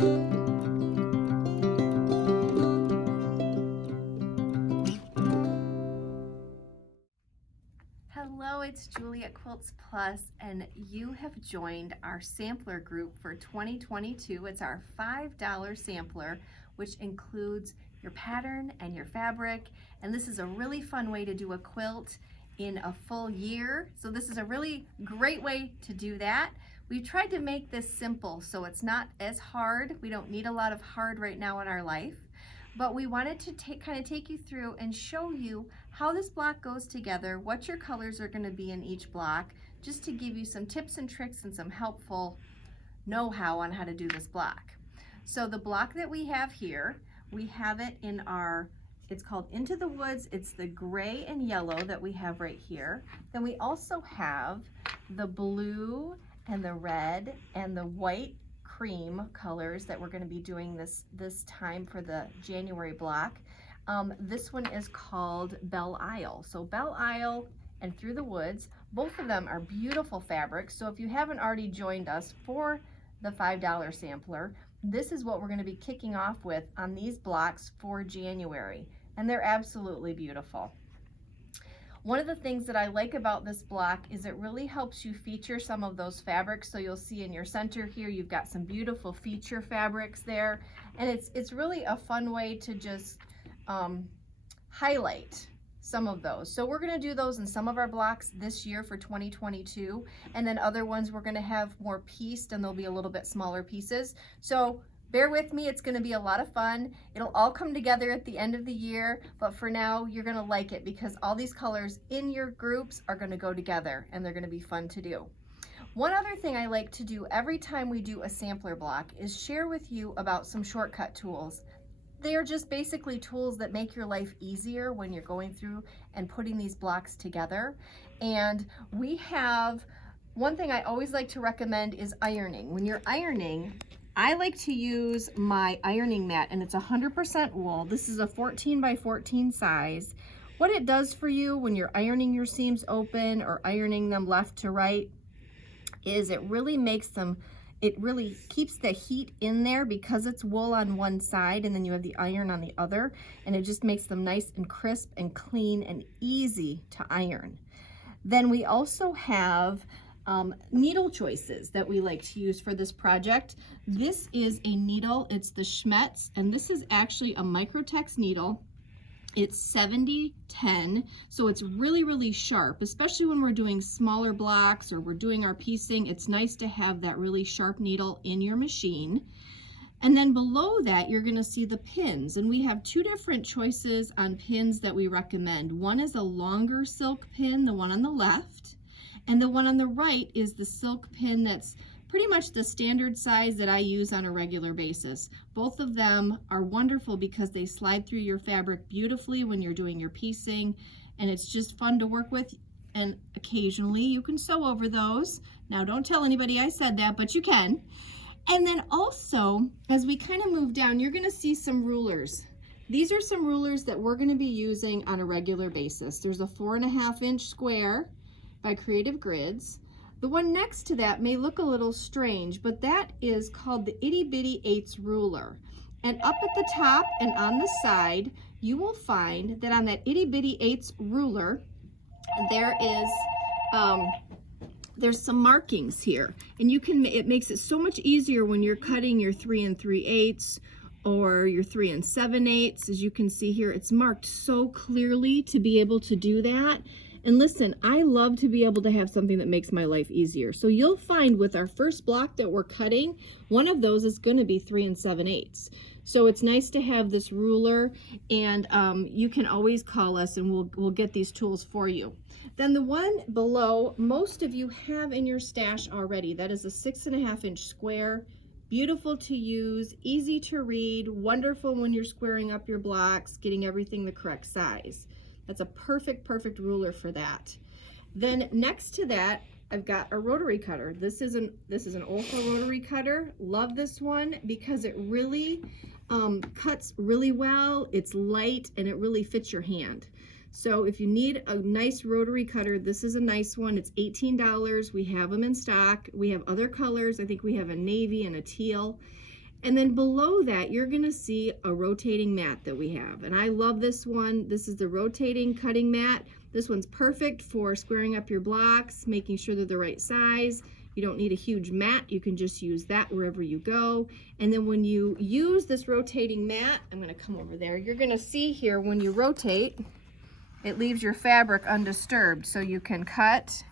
Hello, it's Julie at Quilts Plus, and you have joined our sampler group for 2022. It's our $5 sampler, which includes your pattern and your fabric, and this is a really fun way to do a quilt in a full year. So this is a really great way to do that. We've tried to make this simple so it's not as hard. We don't need a lot of hard right now in our life. But we wanted to kind of take you through and show you how this block goes together, what your colors are going to be in each block, just to give you some tips and tricks and some helpful know-how on how to do this block. So the block that we have here, we have it in it's called Into the Woods. It's the gray and yellow that we have right here. Then we also have the blue and the red and the white cream colors that we're going to be doing this time for the January block. This one is called Belle Isle. So Belle Isle and Through the Woods, both of them are beautiful fabrics. So if you haven't already joined us for the $5 sampler, this is what we're going to be kicking off with on these blocks for January, and they're absolutely beautiful. One of the things that I like about this block is it really helps you feature some of those fabrics. So you'll see in your center here, you've got some beautiful feature fabrics there. And it's really a fun way to just highlight some of those. So we're gonna do those in some of our blocks this year for 2022. And then other ones we're gonna have more pieced and they'll be a little bit smaller pieces. So bear with me, it's gonna be a lot of fun. It'll all come together at the end of the year, but for now, you're gonna like it because all these colors in your groups are gonna go together and they're gonna be fun to do. One other thing I like to do every time we do a sampler block is share with you about some shortcut tools. They are just basically tools that make your life easier when you're going through and putting these blocks together. And we have, one thing I always like to recommend is ironing. When you're ironing, I like to use my ironing mat, and it's 100% wool. This is a 14 by 14 size. What it does for you when you're ironing your seams open or ironing them left to right is it really keeps the heat in there because it's wool on one side and then you have the iron on the other, and it just makes them nice and crisp and clean and easy to iron. Then we also have needle choices that we like to use for this project. This is a needle, it's the Schmetz, and this is actually a Microtex needle. It's 70-10, so it's really, really sharp, especially when we're doing smaller blocks or we're doing our piecing. It's nice to have that really sharp needle in your machine. And then below that, you're gonna see the pins, and we have two different choices on pins that we recommend. One is a longer silk pin, the one on the left, and the one on the right is the silk pin that's pretty much the standard size that I use on a regular basis. Both of them are wonderful because they slide through your fabric beautifully when you're doing your piecing, and it's just fun to work with, and occasionally you can sew over those. Now don't tell anybody I said that, but you can. And then also, as we kind of move down, you're gonna see some rulers. These are some rulers that we're gonna be using on a regular basis. There's a 4.5-inch square by Creative Grids. The one next to that may look a little strange, but that is called the Itty Bitty Eights ruler. And up at the top and on the side, you will find that on that Itty Bitty Eights ruler, there is there's some markings here, and it makes it so much easier when you're cutting your 3 3/8 or your 3 7/8. As you can see here, it's marked so clearly to be able to do that. And listen, I love to be able to have something that makes my life easier. So you'll find with our first block that we're cutting, one of those is going to be 3 7/8. So it's nice to have this ruler, and you can always call us and we'll get these tools for you. Then the one below, most of you have in your stash already. That is a 6.5-inch square, beautiful to use, easy to read, wonderful when you're squaring up your blocks, getting everything the correct size. That's a perfect ruler for that. Then next to that, I've got a rotary cutter. This is an Olfa rotary cutter. Love this one because it really cuts really well. It's light and it really fits your hand. So if you need a nice rotary cutter, this is a nice one. It's $18. We have them in stock. We have other colors. I think we have a navy and a teal. And then below that, you're gonna see a rotating mat that we have. And I love this one. This is the rotating cutting mat. This one's perfect for squaring up your blocks, making sure they're the right size. You don't need a huge mat. You can just use that wherever you go. And then when you use this rotating mat, I'm gonna come over there, you're gonna see here when you rotate, it leaves your fabric undisturbed. So you can cut,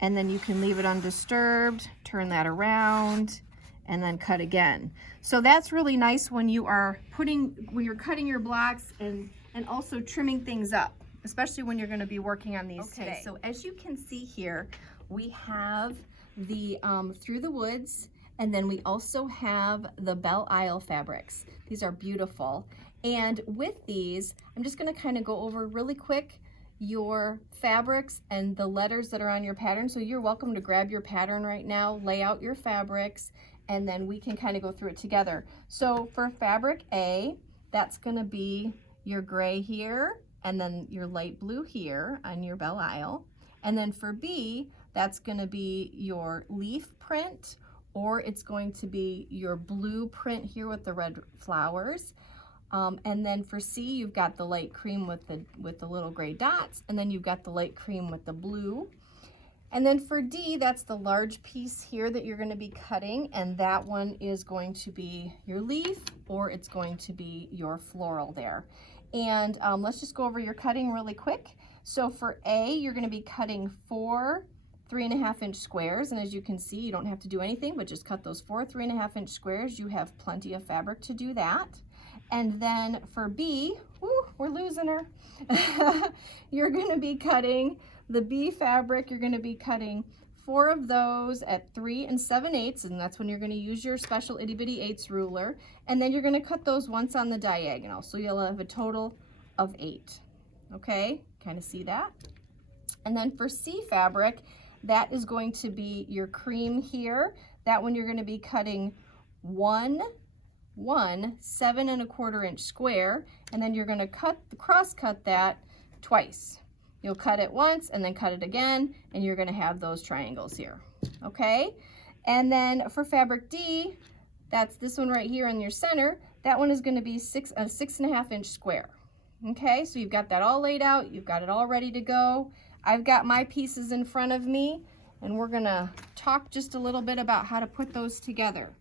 and then you can leave it undisturbed, turn that around, and then cut again. So that's really nice when you are when you're cutting your blocks and also trimming things up, especially when you're gonna be working on these today. So as you can see here, we have the Through the Woods, and then we also have the Belle Isle fabrics. These are beautiful. And with these, I'm just gonna kind of go over really quick your fabrics and the letters that are on your pattern. So you're welcome to grab your pattern right now, lay out your fabrics, and then we can kind of go through it together. So for fabric A, that's gonna be your gray here, and then your light blue here on your Belle Isle. And then for B, that's gonna be your leaf print, or it's going to be your blue print here with the red flowers. And then for C, you've got the light cream with the little gray dots, and then you've got the light cream with the blue. And then for D, that's the large piece here that you're going to be cutting, and that one is going to be your leaf, or it's going to be your floral there. And let's just go over your cutting really quick. So for A, you're going to be cutting 4 3.5-inch squares, and as you can see, you don't have to do anything but just cut those 4 3.5-inch squares. You have plenty of fabric to do that. And then for B, whoo, we're losing her. You're going to be cutting the B fabric. You're going to be cutting 4 of those at 3 7/8, and that's when you're going to use your special itty bitty 8s ruler. And then you're going to cut those once on the diagonal, so you'll have a total of 8. Okay, kind of see that? And then for C fabric, that is going to be your cream here. That one you're going to be cutting 1 7.25-inch square, and then you're going to cross cut that twice. You'll cut it once and then cut it again, and you're going to have those triangles here. Okay, and then for fabric D, that's this one right here in your center. That one is going to be a 6.5-inch square. Okay, so you've got that all laid out, you've got it all ready to go. I've got my pieces in front of me, and we're going to talk just a little bit about how to put those together.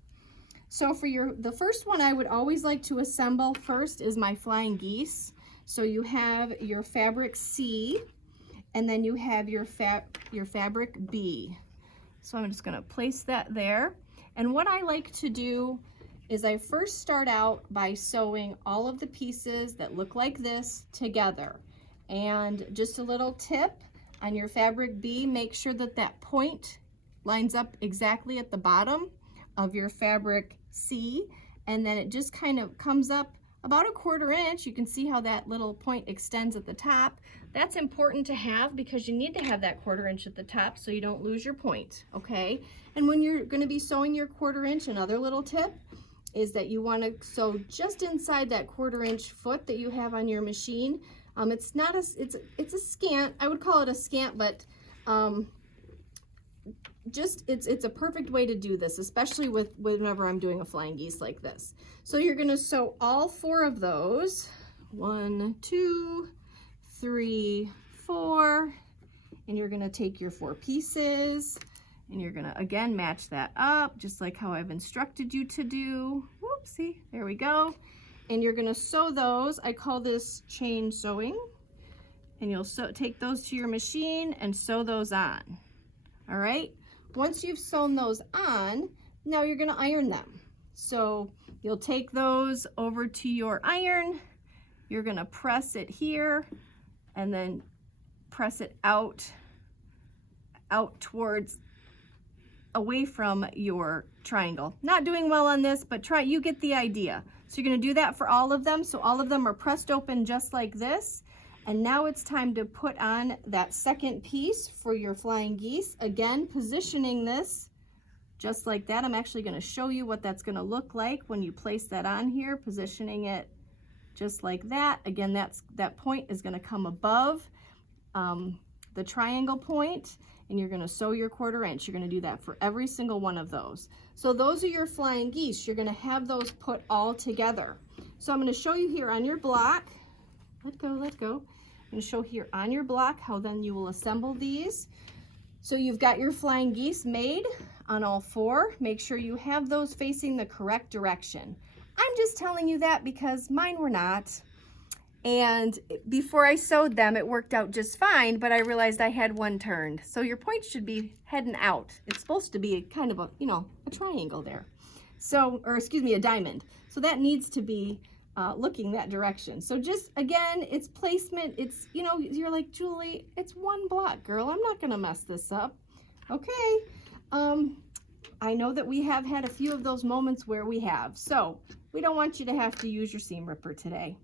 So for the first one I would always like to assemble first is my flying geese. So you have your fabric C, and then you have your fabric B. So I'm just going to place that there. And what I like to do is I first start out by sewing all of the pieces that look like this together. And just a little tip on your fabric B, make sure that that point lines up exactly at the bottom of your fabric C, and then it just kind of comes up about 1/4 inch. You can see how that little point extends at the top. That's important to have because you need to have that 1/4 inch at the top so you don't lose your point, okay? And when you're going to be sewing your 1/4 inch, another little tip is that you want to sew just inside that 1/4 inch foot that you have on your machine. It's not it's a scant. I would call it a scant, but it's a perfect way to do this, especially whenever I'm doing a flying geese like this. So you're going to sew all 4 of those. 1, 2, 3, 4, and you're going to take your 4 pieces, and you're going to again match that up just like how I've instructed you to do. Whoopsie, there we go. And you're going to sew those. I call this chain sewing, and you'll take those to your machine and sew those on. All right, once you've sewn those on, now you're going to iron them. So you'll take those over to your iron, you're going to press it here, and then press it out towards, away from your triangle. Not doing well on this, but you get the idea. So you're going to do that for all of them. So all of them are pressed open just like this. And now it's time to put on that second piece for your flying geese. Again, positioning this just like that. I'm actually going to show you what that's going to look like when you place that on here, positioning it just like that. Again, that point is going to come above the triangle point, and you're gonna sew your 1/4 inch. You're gonna do that for every single one of those. So those are your flying geese. You're gonna have those put all together. So I'm gonna show you here on your block. Let go, let go. I'm gonna show here on your block how then you will assemble these. So you've got your flying geese made on all 4. Make sure you have those facing the correct direction. I'm just telling you that because mine were not. And before I sewed them, it worked out just fine, but I realized I had one turned. So your point should be heading out. It's supposed to be kind of a, you know, a triangle there. So, or excuse me, a diamond. So that needs to be looking that direction. So just, again, it's placement. It's, you know, you're like, Julie, it's one block, girl. I'm not gonna mess this up. Okay. I know that we have had a few of those moments where we have. So we don't want you to have to use your seam ripper today.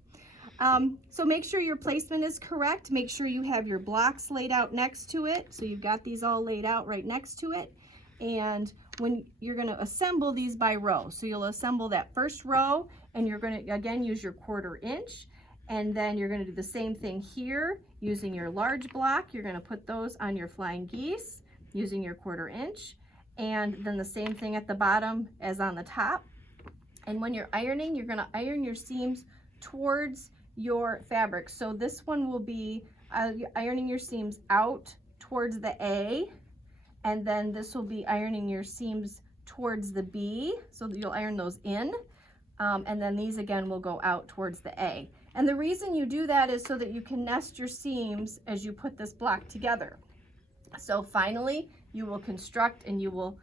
So make sure your placement is correct. Make sure you have your blocks laid out next to it. So you've got these all laid out right next to it. And when you're gonna assemble these by row. So you'll assemble that first row and you're gonna, again, use your 1/4 inch. And then you're gonna do the same thing here using your large block. You're gonna put those on your flying geese using your 1/4 inch. And then the same thing at the bottom as on the top. And when you're ironing, you're gonna iron your seams towards your fabric. So this one will be ironing your seams out towards the A, and then this will be ironing your seams towards the B, so that you'll iron those in, and then these again will go out towards the A. And the reason you do that is so that you can nest your seams as you put this block together. So finally, you will construct and you will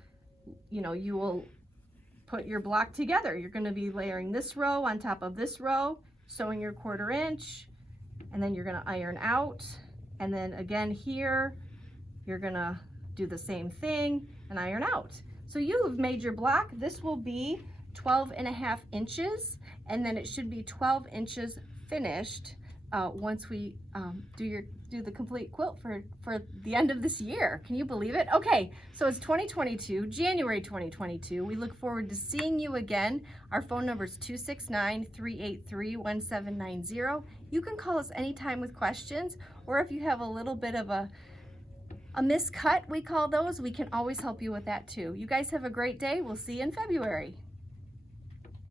put your block together. You're going to be layering this row on top of this row, sewing your 1/4 inch, and then you're going to iron out. And then again here, you're going to do the same thing and iron out. So you have made your block. This will be 12.5 inches, and then it should be 12 inches finished once we do the complete quilt for the end of this year. Can you believe it? Okay, so it's 2022, January 2022. We look forward to seeing you again. Our phone number is 269-383-1790. You can call us anytime with questions, or if you have a little bit of a miscut, we call those, we can always help you with that too. You guys have a great day. We'll see you in February.